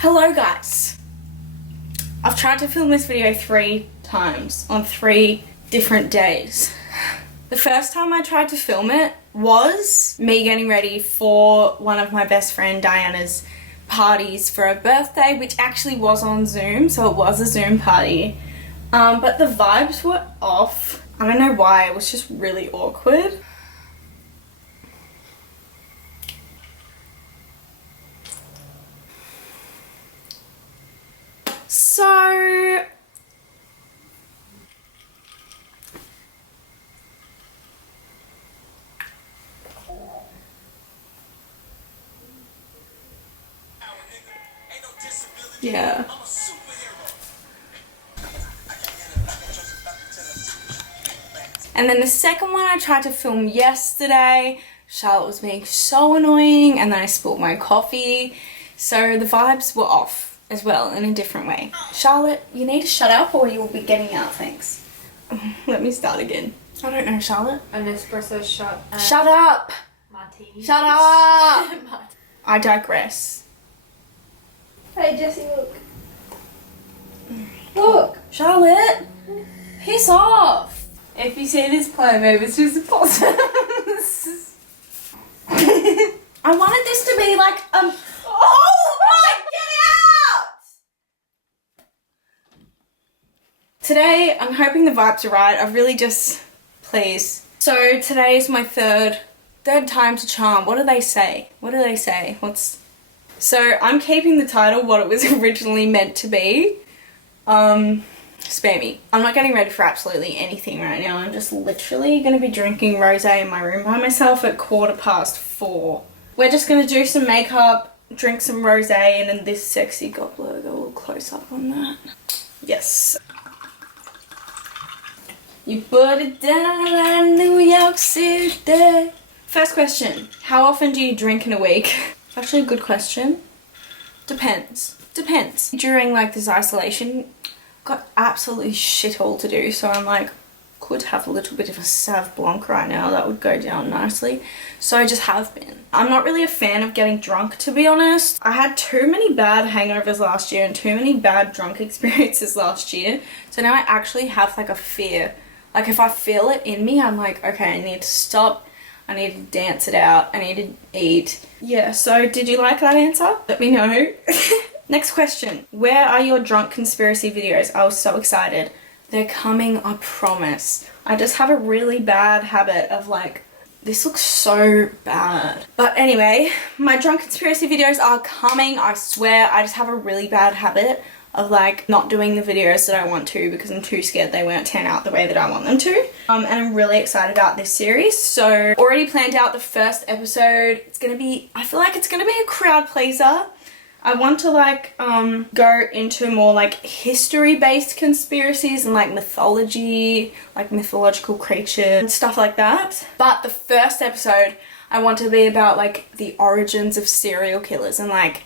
Hello guys, I've tried to film this video 3 times on 3 different days. The first time I tried to film it was me getting ready for one of my best friend Diana's parties for her birthday, which actually was on Zoom, so it was a Zoom party. But the vibes were off. I don't know why, it was just really awkward. So yeah. And then the second one I tried to film yesterday, Charlotte was being so annoying and then I spilled my coffee. So the vibes were off as well in a different way. Charlotte, you need to shut up or you will be getting out things. Let me start again. I don't know, Charlotte. An espresso shot. Shut up! Martini. Shut up! I digress. Hey Jessie, look. Look! Charlotte! Piss off! If you see this poem over, it's just a possum. I wanted this to be like oh my, get out! Today, I'm hoping the vibes are right. I've really just, please. So today is my third time to charm. What do they say? What do they say? So I'm keeping the title what it was originally meant to be. Spare me. I'm not getting ready for absolutely anything right now. I'm just literally going to be drinking rosé in my room by myself at 4:15. We're just going to do some makeup, drink some rosé, and then this sexy gobbler, go a little close up on that. Yes. You put it down like New York City. First question, how often do you drink in a week? It's actually a good question. Depends. During like this isolation, got absolutely shit all to do, so I'm like, could have a little bit of a Sauv Blanc right now, that would go down nicely. So I just have been. I'm not really a fan of getting drunk, to be honest. I had too many bad hangovers last year and too many bad drunk experiences last year, so now I actually have like a fear. Like if I feel it in me, I'm like, okay, I need to stop, I need to dance it out, I need to eat. Yeah, so did you like that answer? Let me know. Next question. Where are your drunk conspiracy videos? I was so excited. They're coming, I promise. I just have a really bad habit of like, this looks so bad. But anyway, my drunk conspiracy videos are coming, I swear. I just have a really bad habit of like not doing the videos that I want to because I'm too scared they won't turn out the way that I want them to. And I'm really excited about this series. So already planned out the first episode. It's gonna be, I feel like it's gonna be a crowd pleaser. I want to like go into more like history-based conspiracies and like mythology, like mythological creatures and stuff like that. But the first episode I want to be about like the origins of serial killers and like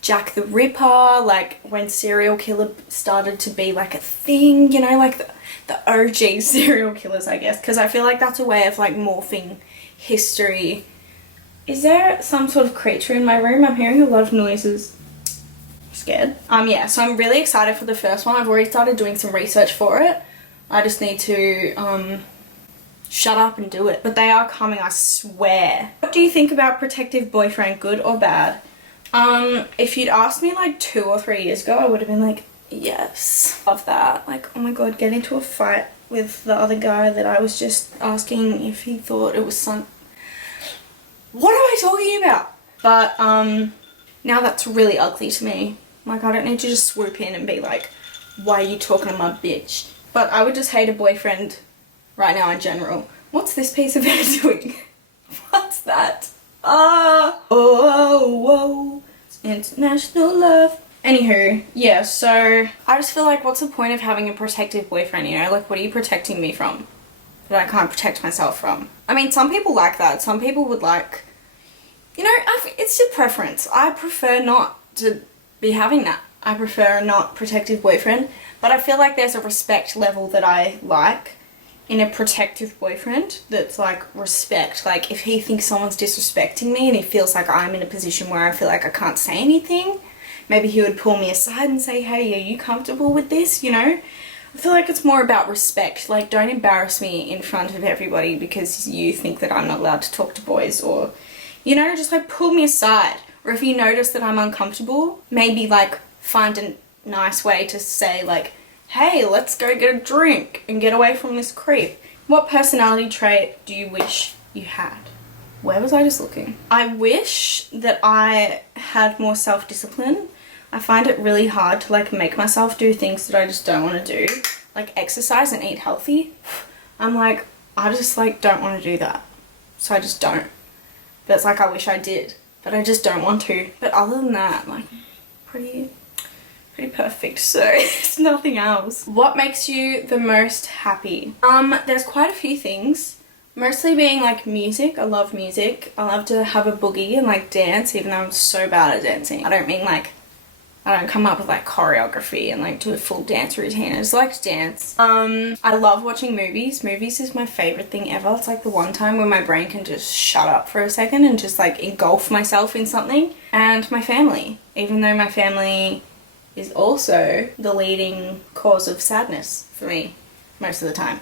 Jack the Ripper, like when serial killer started to be like a thing, you know, like the OG serial killers, I guess, because I feel like that's a way of like morphing history. Is there some sort of creature in my room? I'm hearing a lot of noises. I'm scared. Yeah, so I'm really excited for the first one. I've already started doing some research for it. I just need to shut up and do it. But they are coming, I swear. What do you think about protective boyfriend, good or bad? If you'd asked me like 2 or 3 years ago, I would have been like, yes. Love that. Like, oh my god, get into a fight with the other guy that I was just asking if he thought it was some... What am I talking about? But, now that's really ugly to me. Like, I don't need to just swoop in and be like, why are you talking to my bitch? But I would just hate a boyfriend right now in general. What's this piece of hair doing? What's that? Oh, it's international love. Anywho, yeah, so I just feel like what's the point of having a protective boyfriend, you know? Like, what are you protecting me from that I can't protect myself from? I mean, some people like that. Some people would like, you know, it's your preference. I prefer not to be having that. I prefer a not protective boyfriend, but I feel like there's a respect level that I like in a protective boyfriend that's like respect. Like if he thinks someone's disrespecting me and he feels like I'm in a position where I feel like I can't say anything maybe he would pull me aside and say, hey, are you comfortable with this, you know? I feel like it's more about respect. Like, don't embarrass me in front of everybody because you think that I'm not allowed to talk to boys, or, you know, just like pull me aside. Or if you notice that I'm uncomfortable, maybe like find a nice way to say like, hey, let's go get a drink and get away from this creep. What personality trait do you wish you had? Where was I just looking? I wish that I had more self-discipline. I find it really hard to like make myself do things that I just don't want to do. Like exercise and eat healthy. I'm like, I just like don't want to do that. So I just don't. But it's like I wish I did. But I just don't want to. But other than that, like pretty perfect. So it's nothing else. What makes you the most happy? There's quite a few things. Mostly being like music. I love music. I love to have a boogie and like dance, even though I'm so bad at dancing. I don't mean like, I don't come up with like choreography and like do a full dance routine. I just like to dance. I love watching movies. Movies is my favorite thing ever. It's like the one time where my brain can just shut up for a second and just like engulf myself in something. And my family, even though my family is also the leading cause of sadness for me most of the time.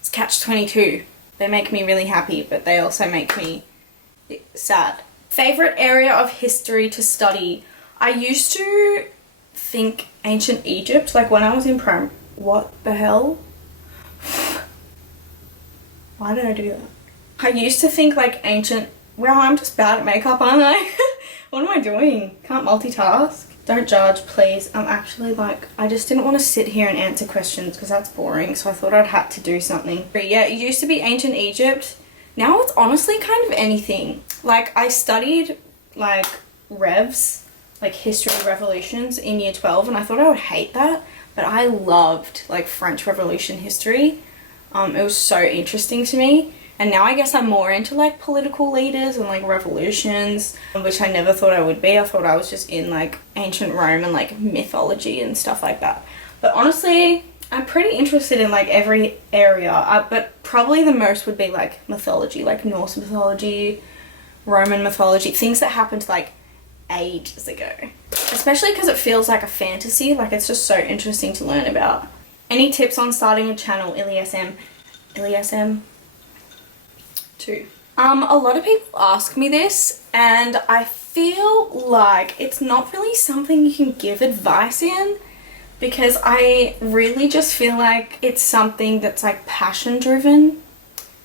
It's catch-22. They make me really happy, but they also make me sad. Favorite area of history to study? I used to think ancient Egypt, like when I was in what the hell? Why did I do that? I used to think like ancient, well, I'm just bad at makeup, aren't I? What am I doing? Can't multitask. Don't judge, please. I'm actually like, I just didn't want to sit here and answer questions because that's boring, so I thought I'd had to do something. But yeah, it used to be ancient Egypt. Now it's honestly kind of anything. Like I studied like revs, like history of revolutions in year 12, and I thought I would hate that, but I loved like French Revolution history. It was so interesting to me. And now I guess I'm more into like political leaders and like revolutions, which I never thought I would be. I thought I was just in like ancient Rome and like mythology and stuff like that. But honestly, I'm pretty interested in like every area, but probably the most would be like mythology, like Norse mythology, Roman mythology, things that happened like ages ago. Especially because it feels like a fantasy, like it's just so interesting to learn about. Any tips on starting a channel, Iliasm? 2. A lot of people ask me this, and I feel like it's not really something you can give advice in, because I really just feel like it's something that's like passion driven,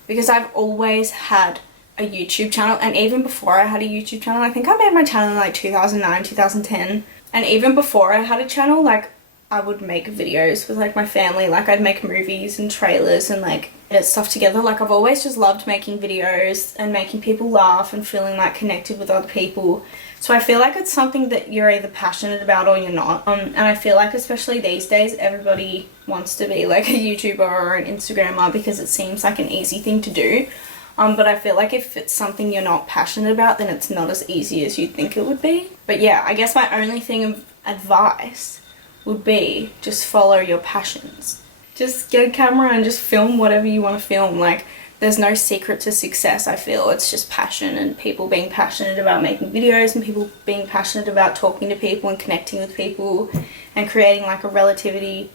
because I've always had a YouTube channel, and even before I had a YouTube channel, I think I made my channel in like 2009, 2010, and even before I had a channel, like I would make videos with like my family, like I'd make movies and trailers and like edit stuff together. Like I've always just loved making videos and making people laugh and feeling like connected with other people. So I feel like it's something that you're either passionate about or you're not. And I feel like especially these days, everybody wants to be like a YouTuber or an Instagrammer because it seems like an easy thing to do. But I feel like if it's something you're not passionate about, then it's not as easy as you'd think it would be. But yeah, I guess my only thing of advice would be just follow your passions. Just get a camera and just film whatever you want to film. Like there's no secret to success, I feel. It's just passion and people being passionate about making videos and people being passionate about talking to people and connecting with people and creating like a relatability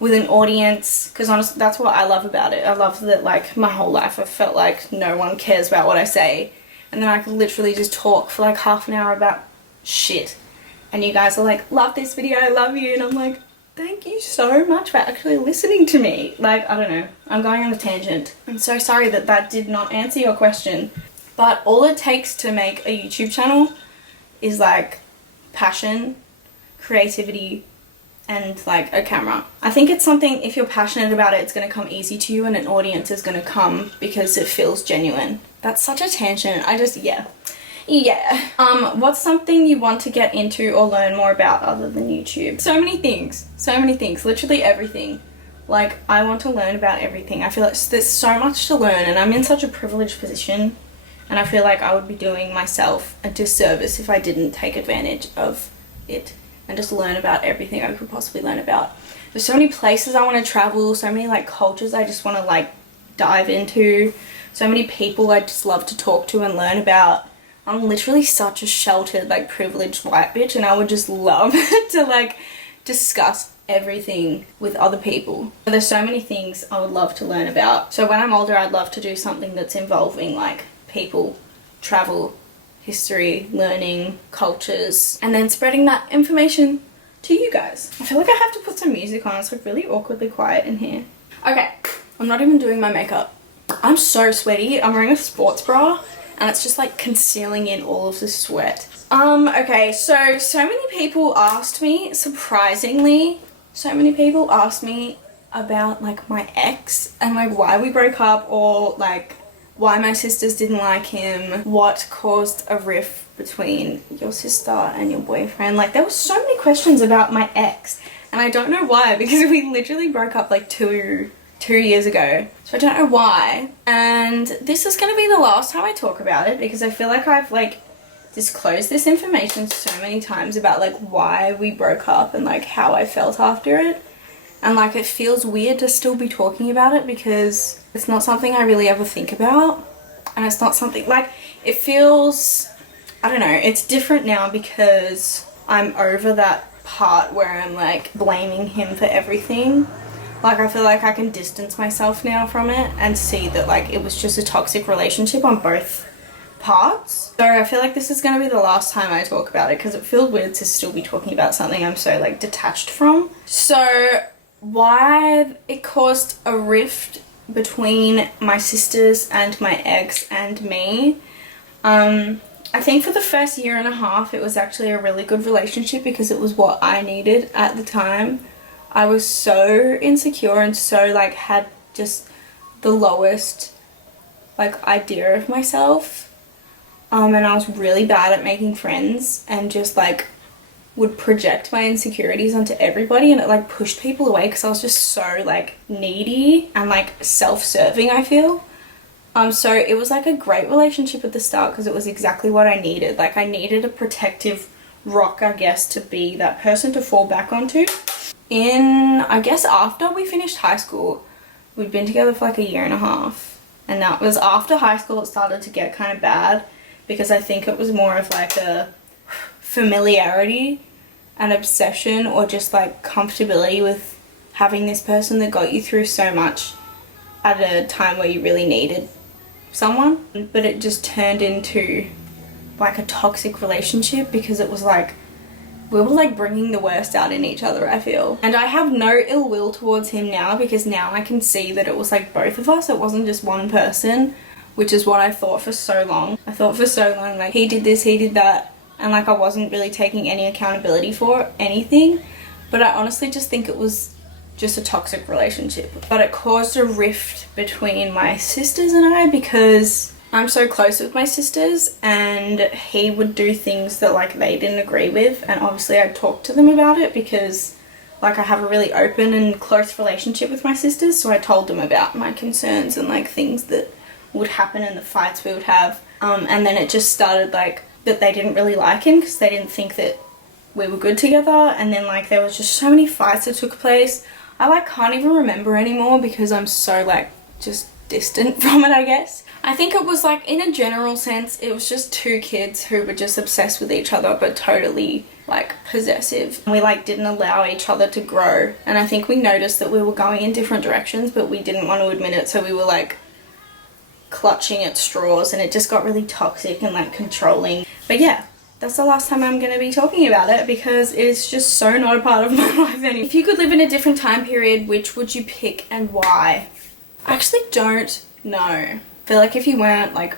with an audience, because honestly that's what I love about it. I love that like my whole life I've felt like no one cares about what I say, and then I could literally just talk for like half an hour about shit. And you guys are like, love this video, I love you. And I'm like, thank you so much for actually listening to me. Like, I don't know, I'm going on a tangent. I'm so sorry that that did not answer your question. But all it takes to make a YouTube channel is like passion, creativity, and like a camera. I think it's something, if you're passionate about it, it's going to come easy to you and an audience is going to come because it feels genuine. That's such a tangent. Yeah. What's something you want to get into or learn more about other than YouTube? So many things, literally everything. Like, I want to learn about everything. I feel like there's so much to learn, and I'm in such a privileged position, and I feel like I would be doing myself a disservice if I didn't take advantage of it and just learn about everything I could possibly learn about. There's so many places I want to travel, so many like cultures I just want to like dive into, so many people I just love to talk to and learn about. I'm literally such a sheltered, like, privileged white bitch, and I would just love to, like, discuss everything with other people. There's so many things I would love to learn about. So when I'm older, I'd love to do something that's involving, like, people, travel, history, learning, cultures, and then spreading that information to you guys. I feel like I have to put some music on. It's, like, really awkwardly quiet in here. Okay, I'm not even doing my makeup. I'm so sweaty. I'm wearing a sports bra, and it's just, like, concealing in all of the sweat. Okay, so many people asked me, surprisingly, so many people asked me about, like, my ex and, like, why we broke up, or, like, why my sisters didn't like him, what caused a rift between your sister and your boyfriend. Like, there were so many questions about my ex, and I don't know why, because we literally broke up, like, two years ago. So I don't know why. And this is gonna be the last time I talk about it, because I feel like I've, like, disclosed this information so many times about, like, why we broke up and, like, how I felt after it. And, like, it feels weird to still be talking about it, because it's not something I really ever think about. And it's not something, like, it feels, I don't know, it's different now because I'm over that part where I'm, like, blaming him for everything. Like, I feel like I can distance myself now from it and see that, like, it was just a toxic relationship on both parts. So I feel like this is going to be the last time I talk about it, because it feels weird to still be talking about something I'm so, like, detached from. So why it caused a rift between my sisters and my ex and me. I think for the first year and a half it was actually a really good relationship, because it was what I needed at the time. I was so insecure and so, like, had just the lowest, like, idea of myself. And I was really bad at making friends, and just, like, would project my insecurities onto everybody, and it, like, pushed people away because I was just so, like, needy and, like, self-serving, I feel. So it was, like, a great relationship at the start, because it was exactly what I needed. Like, I needed a protective rock, I guess, to be that person to fall back onto. I guess after we finished high school, we'd been together for, like, a year and a half. And that was after high school it started to get kind of bad, because I think it was more of, like, a familiarity, an obsession, or just, like, comfortability with having this person that got you through so much at a time where you really needed someone. But it just turned into, like, a toxic relationship, because it was like we were, like, bringing the worst out in each other, I feel. And I have no ill will towards him now, because now I can see that it was, like, both of us. It wasn't just one person, which is what I thought for so long. I thought for so long, like, he did this, he did that, and, like, I wasn't really taking any accountability for anything. But I honestly just think it was just a toxic relationship. But it caused a rift between my sisters and I, because I'm so close with my sisters, and he would do things that, like, they didn't agree with, and obviously I'd talk to them about it, because, like, I have a really open and close relationship with my sisters. So I told them about my concerns and, like, things that would happen and the fights we would have. And then it just started, like, that they didn't really like him, because they didn't think that we were good together. And then, like, there was just so many fights that took place. I, like, can't even remember anymore, because I'm so, like, just distant from it, I guess. I think it was, like, in a general sense, it was just two kids who were just obsessed with each other, but totally, like, possessive. We, like, didn't allow each other to grow. And I think we noticed that we were going in different directions, but we didn't want to admit it, so we were, like, clutching at straws, and it just got really toxic and, like, controlling. But yeah, that's the last time I'm going to be talking about it, because it's just so not a part of my life anymore. If you could live in a different time period, which would you pick and why? I actually don't know. I feel like if you weren't, like,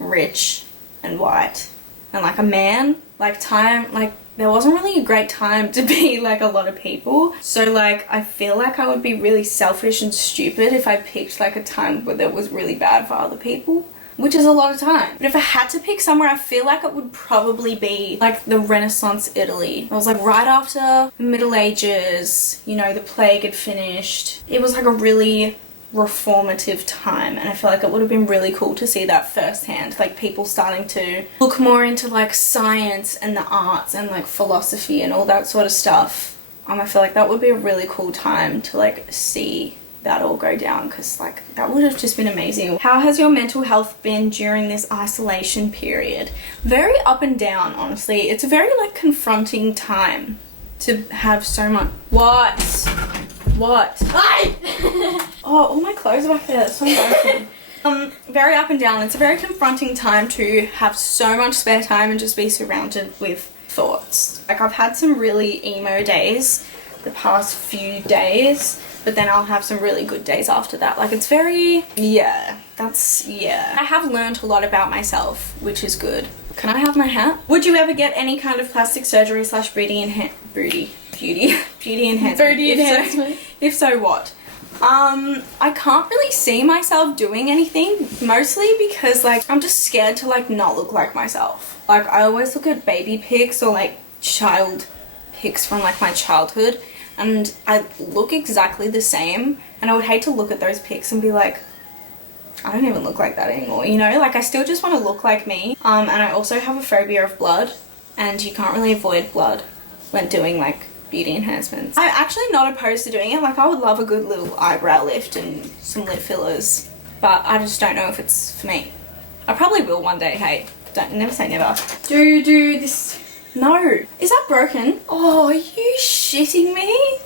rich and white and, like, a man, like, time, like, there wasn't really a great time to be, like, a lot of people. So, like, I feel like I would be really selfish and stupid if I picked, like, a time where that was really bad for other people, which is a lot of time. But if I had to pick somewhere, I feel like it would probably be, like, the Renaissance Italy. It was, like, right after the Middle Ages, you know, the plague had finished. It was, like, a really reformative time, and I feel like it would have been really cool to see that firsthand, like, people starting to look more into, like, science and the arts and, like, philosophy and all that sort of stuff. I feel like that would be a really cool time to, like, see that all go down, because like that would have just been amazing. How has your mental health been during this isolation period? Very up and down, honestly. It's a very like confronting time to have so much. What? Hi! Oh, all my clothes are back there. That's so embarrassing. Very up and down. It's a very confronting time to have so much spare time and just be surrounded with thoughts. Like I've had some really emo days the past few days, but then I'll have some really good days after that. Like it's very, I have learned a lot about myself, which is good. Can I have my hat? Would you ever get any kind of plastic surgery / beauty enhancement? If so, what? I can't really see myself doing anything, mostly because like I'm just scared to like not look like myself. Like I always look at baby pics or like child pics from like my childhood, and I look exactly the same, and I would hate to look at those pics and be like, I don't even look like that anymore, you know? Like I still just want to look like me. And I also have a phobia of blood, and you can't really avoid blood when doing like beauty enhancements. I'm actually not opposed to doing it. Like I would love a good little eyebrow lift and some lip fillers, but I just don't know if it's for me. I probably will one day, hey. Never say never. Do this. No. Is that broken? Oh, are you shitting me?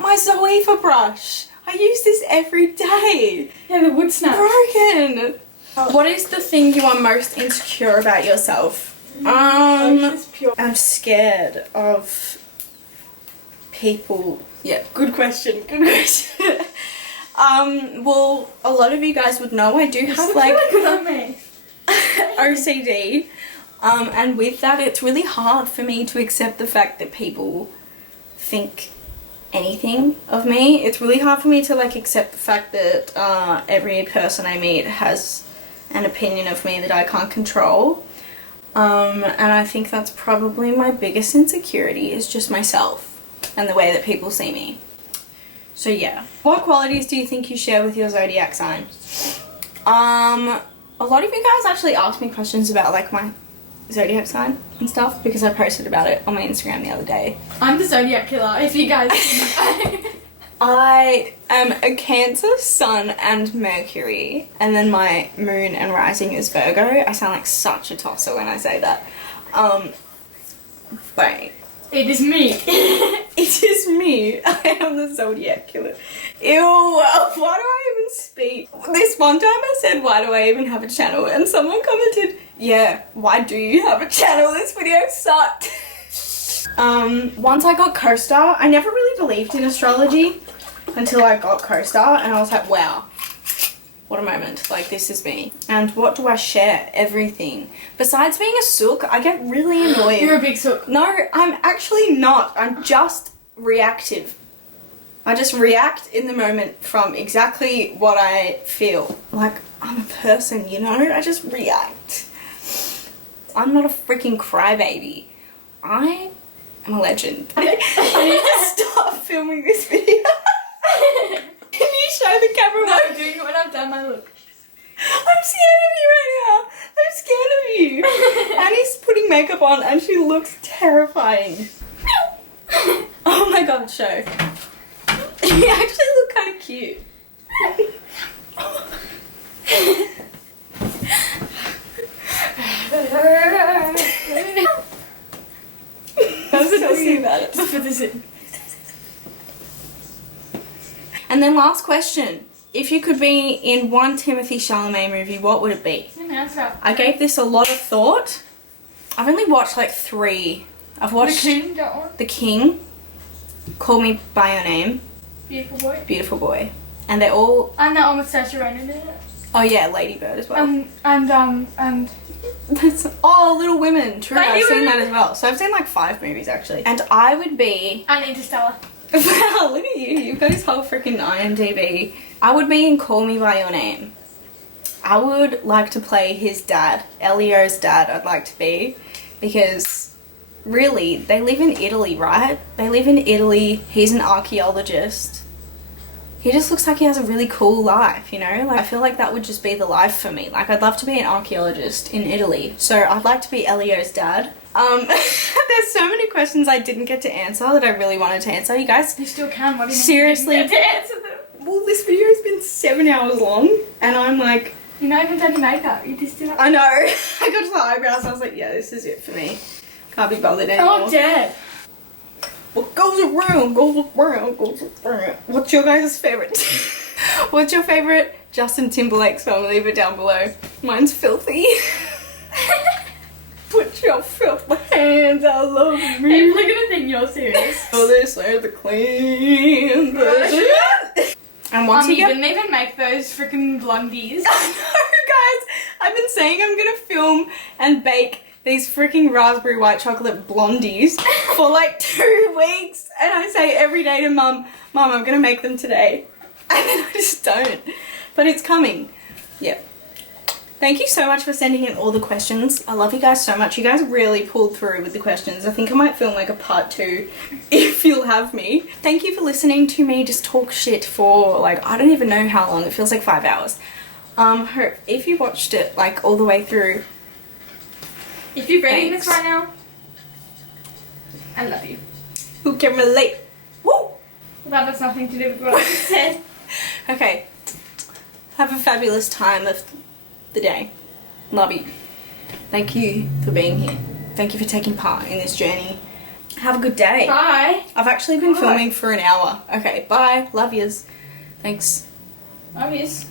My Zoeva brush. I use this every day. Yeah, the wood snap. Broken. What is the thing you are most insecure about yourself? I'm scared of people. Yeah, good question. Well, a lot of you guys would know I do have like OCD. And with that, it's really hard for me to accept the fact that people think anything of me. It's really hard for me to like accept the fact that every person I meet has an opinion of me that I can't control. And I think that's probably my biggest insecurity, is just myself and the way that people see me. So yeah. What qualities do you think you share with your zodiac sign? A lot of you guys actually asked me questions about like my zodiac sign and stuff, because I posted about it on my Instagram the other day. I'm the zodiac killer, if you guys I am a Cancer, Sun and Mercury, and then my moon and rising is Virgo. I sound like such a tosser when I say that. But it is me. It is me. I am the zodiac killer. Ew, why do I even speak? This one time I said, why do I even have a channel? And someone commented, yeah, why do you have a channel? This video sucked. Once I got co-star, I never really believed in astrology until I got co-star, and I was like, wow, what a moment. Like, this is me. And what do I share? Everything. Besides being a sook, I get really annoyed. You're a big sook. No, I'm actually not. I'm just reactive. I just react in the moment from exactly what I feel. Like, I'm a person, you know? I just react. I'm not a freaking crybaby. I am a legend. I need to stop filming this video. Can you show the camera? No, I'm doing it when I've done my look. I'm scared of you right now. I'm scared of you. Annie's putting makeup on and she looks terrifying. Oh my god, show. You actually look kind of cute. I'm still see about it. Put this in. And then last question. If you could be in one Timothée Chalamet movie, what would it be? I gave this a lot of thought. I've only watched like 3. I've watched The King, that one. The King, Call Me By Your Name, Beautiful Boy. Beautiful Boy. And they're all... And that one with Saoirse Ronan in it. Oh yeah, Lady Bird as well. And Oh, Little Women. True, Lady I've seen Women. that as well. So I've seen like 5 movies actually. And I would be... And Interstellar. Wow, look at you. You've got his whole freaking IMDb. I would be in Call Me By Your Name. I would like to play his dad. Elio's dad I'd like to be. Because, really, they live in Italy, right? They live in Italy. He's an archaeologist. He just looks like he has a really cool life, you know? Like, I feel like that would just be the life for me. Like, I'd love to be an archaeologist in Italy. So, I'd like to be Elio's dad. There's so many questions I didn't get to answer that I really wanted to answer. You guys... You still can. What do you mean Seriously. you didn't get to answer them? Well, this video's been 7 hours long, and I'm like, You're not even done your makeup. You just did it. I know. I got to the eyebrows. I was like, yeah, this is it for me. Can't be bothered I anymore. look dead. What goes around, goes around, goes around. What's your guys' favorite? What's your favorite Justin Timberlake song? Leave it down below. Mine's Filthy. Put your filthy hands all over Hey, me. look at the thing. You're serious. Oh, this is the clean version. And once you You get... didn't even make those freaking blondies. I know, guys. I've been saying I'm gonna film and bake these freaking raspberry white chocolate blondies for like 2 weeks, and I say every day to Mum, I'm gonna make them today, and then I just don't. But it's coming. Yep. Thank you so much for sending in all the questions. I love you guys so much. You guys really pulled through with the questions. I think I might film like a part 2 if you'll have me. Thank you for listening to me just talk shit for like, I don't even know how long. It feels like 5 hours. If you watched it like all the way through, If you're reading Thanks. this right now, I love you. who can relate? Woo! Well, that has nothing to do with what I just said. Okay. Have a fabulous time of the day. Love you. Thank you for being here. Thank you for taking part in this journey. Have a good day. Bye. I've actually been Bye. filming for an hour. Okay, bye. Love yous. Thanks. Love yous.